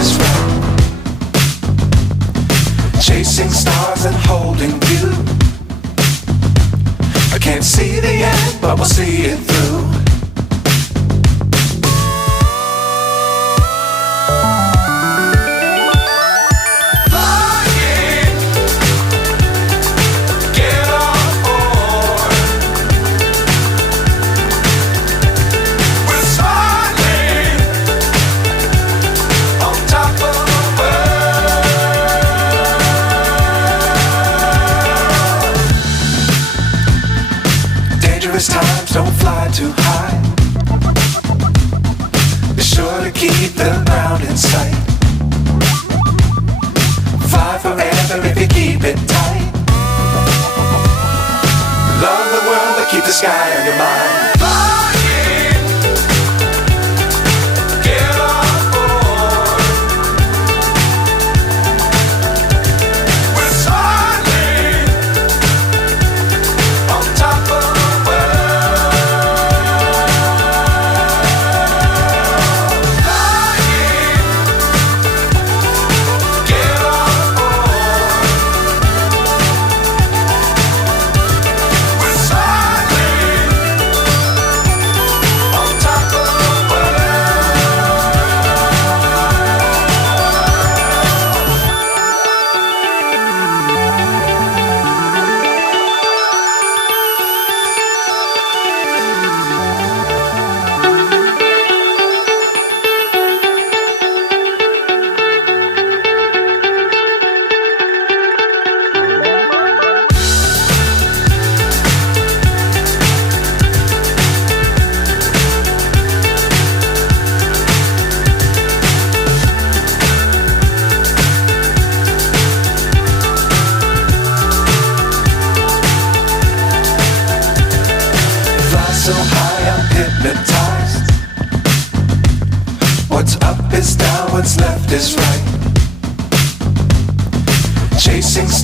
is right. Chasing stars and holding you. I can't see the end, but we'll see it through. Times don't fly too high. Be sure to keep the ground in sight. Fly forever if you keep it tight. Love the world but keep the sky on your mind. So high I'm hypnotized. What's up is down, what's left is right. Chasing stars.